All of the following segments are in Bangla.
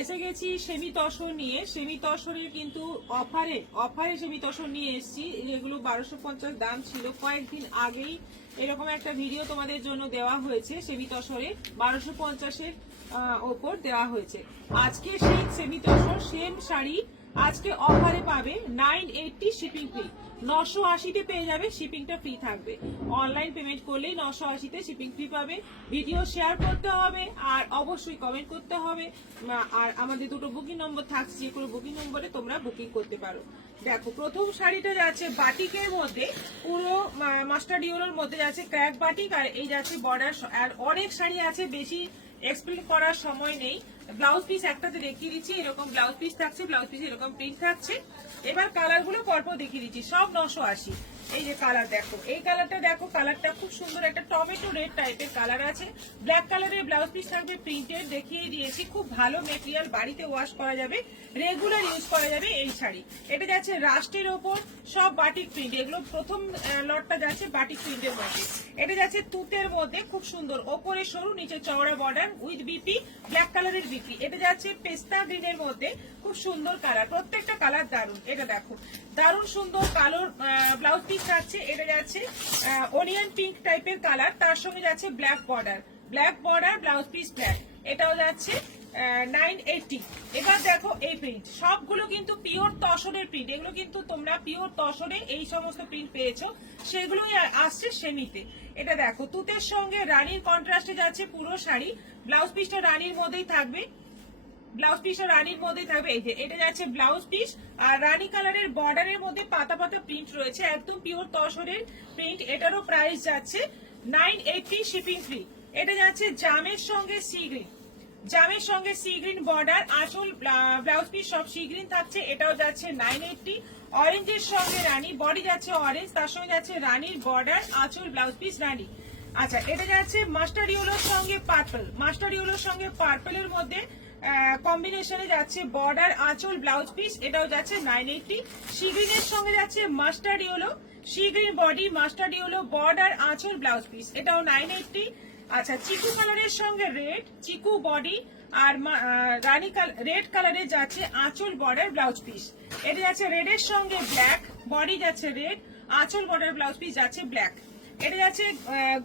এসে গেছি সেমি তসর নিয়ে। সেমি তসরের কিন্তু অফারে সেমি তসর নিয়ে এসেছি, যেগুলো 1250 দাম ছিল। কয়েকদিন আগেই এরকম একটা ভিডিও তোমাদের জন্য দেওয়া হয়েছে, সেমি তসরে 1250-এর ওপর দেওয়া হয়েছে। আজকে সেই সেমি তসর সেম শাড়ি আজকে অফারে পাবে 980 শিপিং ফ্রি। 980-তে পেয়ে যাবে, শিপিংটা ফ্রি থাকবে। অনলাইন পেমেন্ট করলেই 980-তে শিপিং ফ্রি পাবে। ভিডিও শেয়ার করতে হবে আর অবশ্যই কমেন্ট করতে হবে। আর আমাদের দুটো বুকিং নম্বর থাকছে, যে কোনো বুকিং নম্বরে তোমরা বুকিং করতে পারো। দেখো, প্রথম শাড়িটা যাচ্ছে বাটিকের মধ্যে, পুরো মাস্টার ডিওলোর মধ্যে যাচ্ছে ক্র্যাক বাটিক, আর এই যাচ্ছে বর্ডার। আর অনেক শাড়ি আছে, বেশি এক্সপ্লেন করার সময় নেই। ব্লাউজ পিস একটাতে দেখিয়ে দিচ্ছি, এরকম ব্লাউজ পিস থাকছে, ব্লাউজ পিস এরকম প্রিন্ট থাকছে। এবার কালার গুলো পরপর দেখিয়ে দিচ্ছি, সব 980। এই যে কালার দেখো, এই কালারটা দেখো, কালারটা খুব সুন্দর, একটা টমেটো রেড টাইপের কালার আছে। ব্ল্যাক কালারের ব্লাউজ পিস থাকবে, প্রিন্টেড দেখিয়ে দিয়েছি। খুব ভালো মেটেরিয়াল, বাড়িতে ওয়াশ করা যাবে, রেগুলার ইউজ করা যাবে এই শাড়ি। এটা যাচ্ছে রাস্টের ওপর, সব বাটিক প্রিন্ট। এগুলো প্রথম লটটা যাচ্ছে বাটিক প্রিন্টের মধ্যে। এটা যাচ্ছে তুতের মধ্যে, খুব সুন্দর, ওপরে সরু, নিচে চওড়া বর্ডার উইথ বিপি, ব্ল্যাক কালারের বিপি। এটা যাচ্ছে পেস্তা গ্রিনের মধ্যে, খুব সুন্দর কালার, প্রত্যেকটা কালার দারুন। এটা দেখো, দারুন সুন্দর কালোর ব্লাউজ পিস থাকছে। এটা যাচ্ছে অনিয়ন পিঙ্ক টাইপের কালার, তার সঙ্গে যাচ্ছে black border blouse piece black. এটাও যাচ্ছে 980। এবার দেখো এই প্রিন্ট, সবগুলো কিন্তু পিওর তসরের প্রিন্ট। এগুলো কিন্তু তোমরা পিওর তসরে এই সমস্ত প্রিন্ট পেয়েছো, সেগুলোই আসছে সেমিতে। এটা দেখো, তুতের সঙ্গে রানীর কন্ট্রাস্টে যাচ্ছে পুরো শাড়ি। ব্লাউজ পিসটা রানীর মধ্যেই থাকবে, এই যে এটা যাচ্ছে ব্লাউজ পিস, আর রানী কালারের বর্ডারের মধ্যে পাতা পাতা প্রিন্ট রয়েছে, একদম পিওর তসরের প্রিন্ট। এটারও প্রাইস যাচ্ছে 980 শিপিং ফ্রি। এটা যাচ্ছে জামের সঙ্গে সি গ্রিন বর্ডার, আঁচল ব্লাউজ পিস সব সি গ্রিন থাকছে। এটাও যাচ্ছে 980। অরেঞ্জের সঙ্গে রানী, বডি যাচ্ছে অরেঞ্জ, তার সঙ্গে যাচ্ছে রানীর বর্ডার, আঁচল ব্লাউজ পিস রানী। আচ্ছা, এটা যাচ্ছে মাস্টার ইয়েলোর সঙ্গে পার্পলের মধ্যে কম্বিনেশনে যাচ্ছে বর্ডার, আঁচল ব্লাউজ পিস। এটাও যাচ্ছে 980। সি গ্রিনের সঙ্গে যাচ্ছে mustard yellow, sea green body, mustard yellow border, আঁচল ব্লাউজ পিস। এটাও 980। আচ্ছা, চিকু কালারের সঙ্গে রেড, চিকু বডি আর রানী রেড কালারে যাচ্ছে আঁচল বর্ডার ব্লাউজ পিস। এটা যাচ্ছে রেডের সঙ্গে ব্ল্যাক, বডি যাচ্ছে রেড, আঁচল বর্ডার ব্লাউজ পিস যাচ্ছে ব্ল্যাক। এটা যাচ্ছে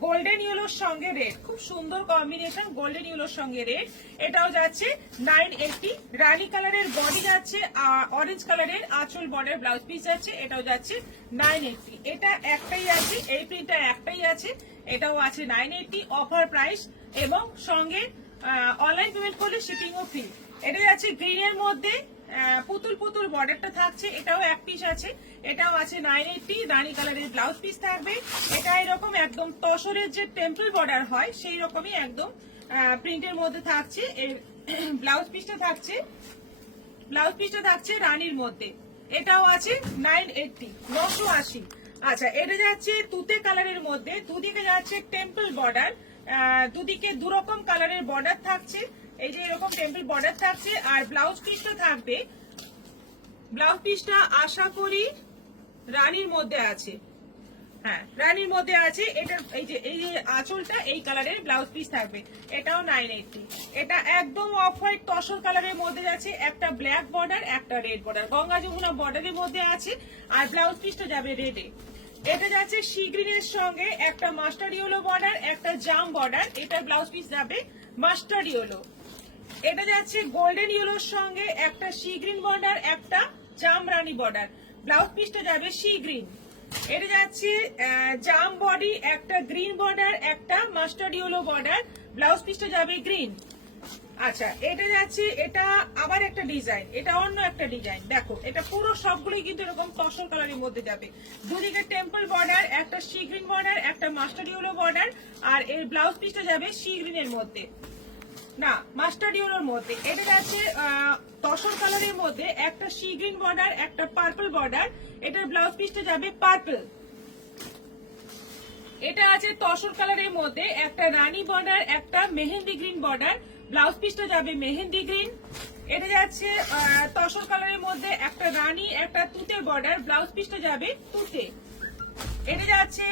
গোল্ডেন ইয়েলোর সঙ্গে রেড, খুব সুন্দর কম্বিনেশন, গোল্ডেন ইয়েলোর সঙ্গে রেড। এটাও যাচ্ছে 980। রানী কালারের বডি যাচ্ছে, অরেঞ্জ কালারের আঁচল বর্ডার ব্লাউজ পিস যাচ্ছে, এটাও যাচ্ছে 980। এটা একটাই আছে, এই প্রিন্টটা একটাই আছে, এটাও আছে 980 অফার প্রাইস, এবং সঙ্গে অনলাইন পেমেন্ট করলে শিপিংও ফ্রি। এটা যাচ্ছে গ্রিনের মধ্যে পুতুল বর্ডারটা থাকছে, এটাও এক পিস আছে, এটাও আছে 980। রানী কালারের ব্লাউজ পিস থাকবে। এটা এরকম একদম তসরের যে টেম্পল বর্ডার হয় সেই রকমই একদম প্রিন্টের মধ্যে থাকছে। ব্লাউজ পিসটা থাকছে রানীর মধ্যে, এটাও আছে 980, 980। আচ্ছা, এটা যাচ্ছে তুতে কালারের মধ্যে, দুদিকে যাচ্ছে টেম্পল বর্ডার, দুদিকে দুরকম কালারের বর্ডার থাকছে। এই যে এরকম টেম্পল বর্ডার থাকছে, আর ব্লাউজ পিসটা থাকবে, ব্লাউজ পিসটা আশা করি রানীর মধ্যে আছে, হ্যাঁ রানীর মধ্যে আছে। এটা এই যে আঁচলটা এই কালারের ব্লাউজ পিস থাকবে, এটাও 980। এটা একদম অফ হোয়াইট তসর কালারের মধ্যে যাচ্ছে, একটা ব্ল্যাক বর্ডার, একটা রেড বর্ডার, গঙ্গা যমুনা বর্ডারের মধ্যে আছে, আর ব্লাউজ পিসটা যাবে রেডে। এটা যাচ্ছে সি গ্রিনের সঙ্গে একটা মাস্টার্ড ইয়েলো বর্ডার, একটা জাম বর্ডার, এটা ব্লাউজ পিস যাবে মাস্টার্ড ইয়েলো। এটা যাচ্ছে গোল্ডেন ইয়েলোর সঙ্গে একটা সি গ্রিন বর্ডার, একটা জাম রানী বর্ডার, ব্লাউজ পিসটা যাবে সি গ্রিন। এটা যাচ্ছে জাম বডি, একটা গ্রিন বর্ডার, একটা মাস্টার্ড ইয়েলো বর্ডার, ব্লাউজ পিসটা যাবে গ্রিন। আচ্ছা, এটা যাচ্ছে, এটা আবার একটা ডিজাইন, এটা অন্য একটা ডিজাইন। দেখো, এটা পুরো সবগুলোই কিন্তু এরকম তসর কালারের মধ্যে যাবে, দুদিকে টেম্পল বর্ডার, একটা সি গ্রিন বর্ডার, একটা মাস্টার্ড ইয়েলো বর্ডার, আর এর ব্লাউজ পিসটা যাবে সি গ্রিনের মধ্যে, না মাস্টার্ড ইয়েলোর মধ্যে। এটা যাচ্ছে তসর কালারের মধ্যে, একটা সি গ্রিন বর্ডার, একটা পার্পল বর্ডার, এটার ব্লাউজ পিসটা যাবে পার্পল। এটা আছে তসর কালারের মধ্যে, একটা রানী বর্ডার, একটা মেহেন্দি গ্রিন বর্ডার, ব্লাউজ পিসটা যাবে মেহেন্দি গ্রিন। এটা যাচ্ছে তসর কালারের মধ্যে, একটা রানী, একটা তুতে বর্ডার, ব্লাউজ পিসটা যাবে তুতে। এটা যাচ্ছে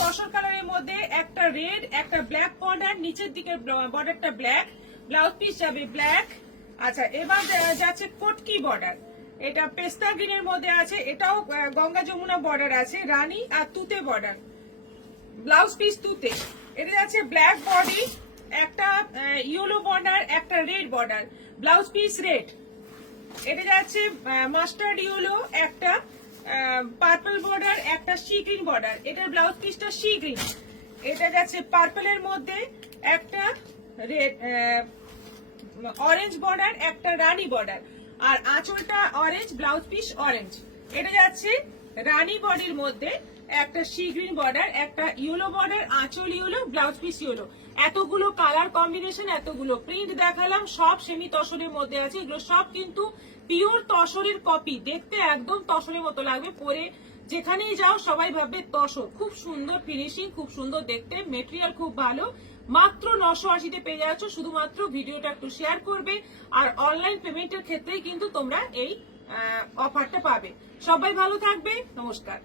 তসর কালারের মধ্যে, একটা রেড, একটা ব্ল্যাক বর্ডার, নিচের দিকে বর্ডারটা ব্ল্যাক, ব্লাউজ পিস যাবে ব্ল্যাক। আচ্ছা, এবার যাচ্ছে কটকি বর্ডার। এটা পেস্তা গ্রিনের মধ্যে আছে, এটাও গঙ্গা যমুনা বর্ডার আছে, রানী আর তুতে বর্ডার, ব্লাউজ পিস তুতে। এটা যাচ্ছে ব্ল্যাক বডি, একটা ইয়েলো বর্ডার, একটা red border, blouse piece red. এটা যাচ্ছে মাস্টার্ড ইয়েলো, একটা পার্পল বর্ডার, একটা সি গ্রিন বর্ডার, এটার ব্লাউজ পিসটা সি গ্রিন। এটা যাচ্ছে পার্পলের মধ্যে একটা রেড অরেঞ্জ বর্ডার, একটা রানী বর্ডার, আর আঁচলটা অরেঞ্জ, ব্লাউজ পিস অরেঞ্জ। এটা যাচ্ছে রানী বডির মধ্যে একটা সি গ্রিন বর্ডার, একটা ইয়েলো বর্ডার, আঁচল ইয়েলো, ব্লাউজ পিস ইয়েলো। এতগুলো কালার কম্বিনেশন, এতগুলো প্রিন্ট দেখালাম, সব সেমি তসরের মধ্যে আছে। এগুলো সব কিন্তু পিওর তসরের কপি, দেখতে একদম তসরের মতো লাগবে, পরে যেখানেই যাও সবাই ভাববে তসর। খুব সুন্দর ফিনিশিং, খুব সুন্দর দেখতে, মেটেরিয়াল খুব ভালো। মাত্র 980-তে পেয়ে যাচ্ছ। শুধুমাত্র ভিডিওটা একটু শেয়ার করবে, আর অনলাইন পেমেন্টের ক্ষেত্রেই কিন্তু তোমরা এই অফারটা পাবে। সবাই ভালো থাকবে, নমস্কার।